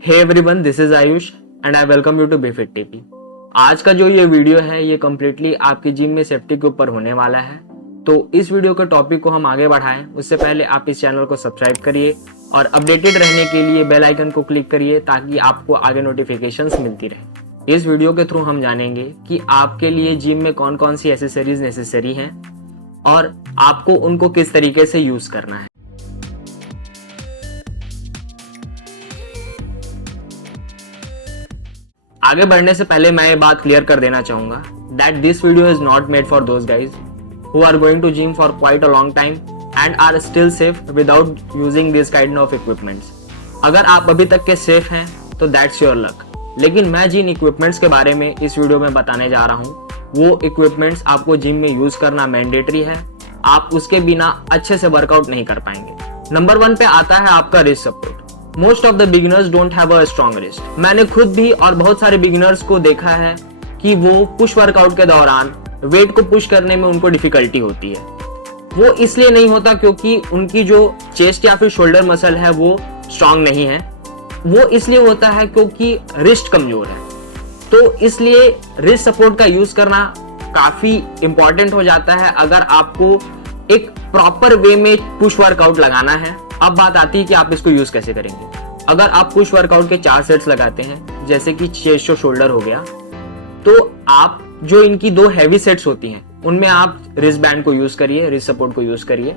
Hey everyone, this is Ayush and I welcome you to BeFit TP. आज का जो ये वीडियो है ये कम्प्लीटली आपकी जिम में सेफ्टी के ऊपर होने वाला है। तो इस वीडियो के टॉपिक को हम आगे बढ़ाएं उससे पहले आप इस चैनल को सब्सक्राइब करिए और अपडेटेड रहने के लिए बेल आइकन को क्लिक करिए ताकि आपको आगे नोटिफिकेशंस मिलती रहे। इस वीडियो के थ्रू हम जानेंगे कि आपके लिए जिम में कौन कौन सी एसेसरीज नेसेसरी हैं और आपको उनको किस तरीके से यूज करना है। आगे बढ़ने से पहले मैं ये बात क्लियर कर देना चाहूंगा that this video is not made for those guys who are going to gym for quite a long time and are still safe without using this kind of equipments. अगर आप अभी तक के सेफ हैं तो दैट्स योर लक, लेकिन मैं जिन equipments के बारे में इस वीडियो में बताने जा रहा हूँ वो इक्विपमेंट्स आपको जिम में यूज करना मैंडेटरी है। आप उसके बिना अच्छे से वर्कआउट नहीं कर पाएंगे। नंबर 1 पे आता है आपका wrist support. Most of the beginners don't have a strong wrist. मैंने खुद भी और बहुत सारे बिगिनर्स को देखा है कि वो पुश वर्कआउट के दौरान वेट को पुश करने में उनको डिफिकल्टी होती है। वो इसलिए नहीं होता क्योंकि उनकी जो चेस्ट या फिर शोल्डर मसल है वो स्ट्रॉन्ग नहीं है, वो इसलिए होता है क्योंकि रिस्ट कमजोर है। तो इसलिए रिस्ट सपोर्ट का यूज करना काफी इंपॉर्टेंट हो जाता है अगर आपको एक प्रॉपर वे में पुश वर्कआउट लगाना है। अब बात आती है कि आप इसको यूज कैसे करेंगे। अगर आप पुश वर्कआउट के 4 सेट्स लगाते हैं जैसे कि चेस्ट और शोल्डर हो गया, तो आप जो इनकी 2 हैवी सेट्स होती हैं उनमें आप रिस्ट बैंड को यूज करिए, रिस्ट सपोर्ट को यूज करिए।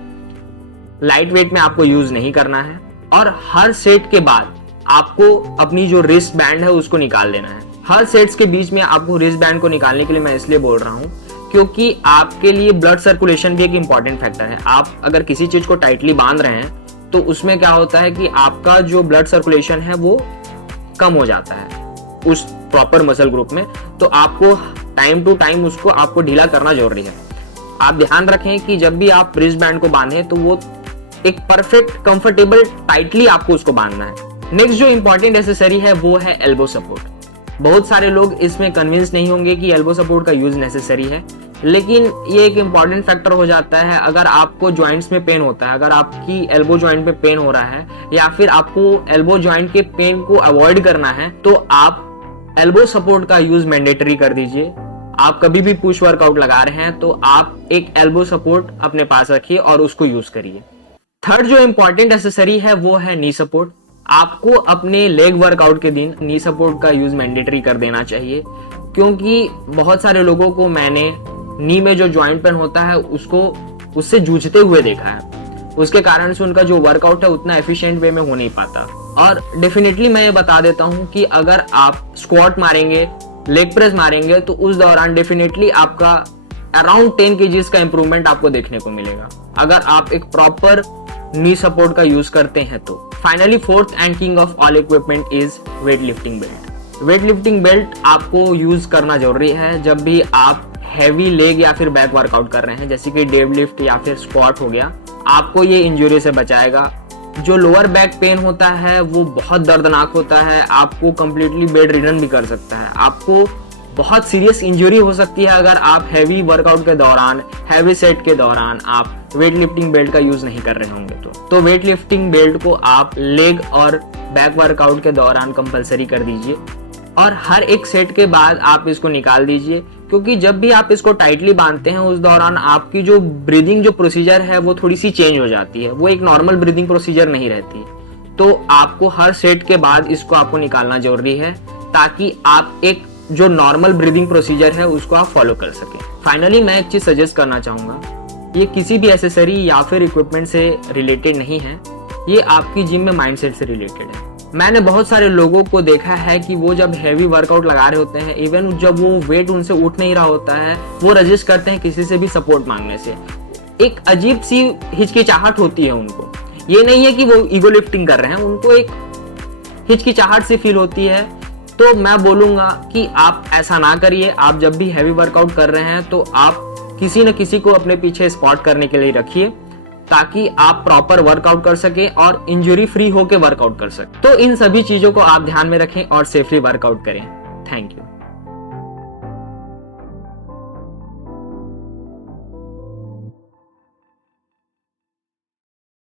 लाइट वेट में आपको यूज नहीं करना है और हर सेट के बाद आपको अपनी जो रिस्ट बैंड है उसको निकाल लेना है। हर सेट्स के बीच में आपको रिस्ट बैंड को निकालने के लिए मैं इसलिए बोल रहा हूं क्योंकि आपके लिए ब्लड सर्कुलेशन भी एक इंपॉर्टेंट फैक्टर है। आप अगर किसी चीज को टाइटली बांध रहे हैं तो उसमें क्या होता है कि आपका जो ब्लड सर्कुलेशन है वो कम हो जाता है उस प्रॉपर मसल ग्रुप में। तो आपको टाइम टू टाइम उसको आपको ढीला करना जरूरी है। आप ध्यान रखें कि जब भी आप रिस्ट बैंड को बांधें तो वो एक परफेक्ट कंफर्टेबल टाइटली आपको उसको बांधना है। नेक्स्ट जो इंपॉर्टेंट एसेसरी है वो है एल्बो सपोर्ट। बहुत सारे लोग इसमें कन्विंस नहीं होंगे कि एल्बो सपोर्ट का यूज नेसेसरी है, लेकिन ये एक इंपॉर्टेंट फैक्टर हो जाता है। अगर आपको जॉइंट्स में पेन होता है, अगर आपकी एल्बो जॉइंट में पेन हो रहा है या फिर आपको एल्बो जॉइंट के पेन को अवॉइड करना है तो आप एल्बो सपोर्ट का यूज मैंडेटरी कर दीजिए। आप कभी भी पुश वर्कआउट लगा रहे हैं तो आप एक एल्बो सपोर्ट अपने पास रखिए और उसको यूज करिए। थर्ड जो इंपॉर्टेंट एसेसरी है वो है नी सपोर्ट। आपको अपने लेग वर्कआउट के दिन नी सपोर्ट का यूज मैंडेटरी कर देना चाहिए क्योंकि बहुत सारे लोगों को मैंने नी में जो जॉइंट पेन होता है उससे जूझते हुए देखा है। उसके कारण से उनका जो वर्कआउट है उतना एफिशिएंट वे में हो नहीं पाता। और डेफिनेटली मैं ये बता देता हूं कि अगर आप स्क्वाट मारेंगे, लेग प्रेस मारेंगे तो उस दौरान डेफिनेटली आपका अराउंड 10 kg का इंप्रूवमेंट आपको देखने को मिलेगा अगर आप एक प्रॉपर नी सपोर्ट का यूज करते हैं तो। Finally fourth and king of all equipment is weight lifting belt. Weight lifting belt आपको यूज करना जरूरी है जब भी आप हैवी लेग या फिर बैक वर्कआउट कर रहे हैं जैसे कि डेडलिफ्ट या फिर स्क्वाट हो गया। आपको ये इंजरी से बचाएगा। जो लोअर बैक पेन होता है वो बहुत दर्दनाक होता है, आपको कंप्लीटली बेड रिडन भी कर सकता है। आपको बहुत सीरियस इंजरी हो सकती है अगर आप हैवी वर्कआउट के दौरान, हैवी सेट के दौरान आप वेट लिफ्टिंग बेल्ट का यूज नहीं कर रहे होंगे तो वेट लिफ्टिंग बेल्ट को आप लेग और बैक वर्कआउट के दौरान कंपलसरी कर दीजिए और हर एक सेट के बाद आप इसको निकाल दीजिए क्योंकि जब भी आप इसको टाइटली बांधते हैं उस दौरान आपकी जो ब्रीदिंग जो प्रोसीजर है वो थोड़ी सी चेंज हो जाती है, वो एक नॉर्मल ब्रीदिंग प्रोसीजर नहीं रहती। तो आपको हर सेट के बाद इसको आपको निकालना जरूरी है ताकि आप एक जो नॉर्मल ब्रीदिंग प्रोसीजर है उसको आप फॉलो कर सकें। फाइनली मैं एक चीज सजेस्ट करना चाहूंगा, ये किसी भी एसेसरी या फिर इक्विपमेंट से रिलेटेड नहीं है, ये आपकी जिम में माइंडसेट से रिलेटेड है। मैंने बहुत सारे लोगों को देखा है कि वो जब हैवी वर्कआउट लगा रहे होते हैं, इवन जब वो वेट उनसे उठ नहीं रहा होता है, वो रजिस्ट करते हैं किसी से भी सपोर्ट मांगने से। एक अजीब सी हिचकिचाहट होती है उनको। ये नहीं है कि वो ईगो लिफ्टिंग कर रहे हैं, उनको एक हिचकिचाहट सी फील होती है। तो मैं बोलूंगा कि आप ऐसा ना करिए। आप जब भी हैवी वर्कआउट कर रहे हैं तो आप किसी न किसी को अपने पीछे स्पॉट करने के लिए रखिए ताकि आप प्रॉपर वर्कआउट कर सके और इंजरी फ्री होकर वर्कआउट कर सके। तो इन सभी चीजों को आप ध्यान में रखें और सेफली वर्कआउट करें। Thank you.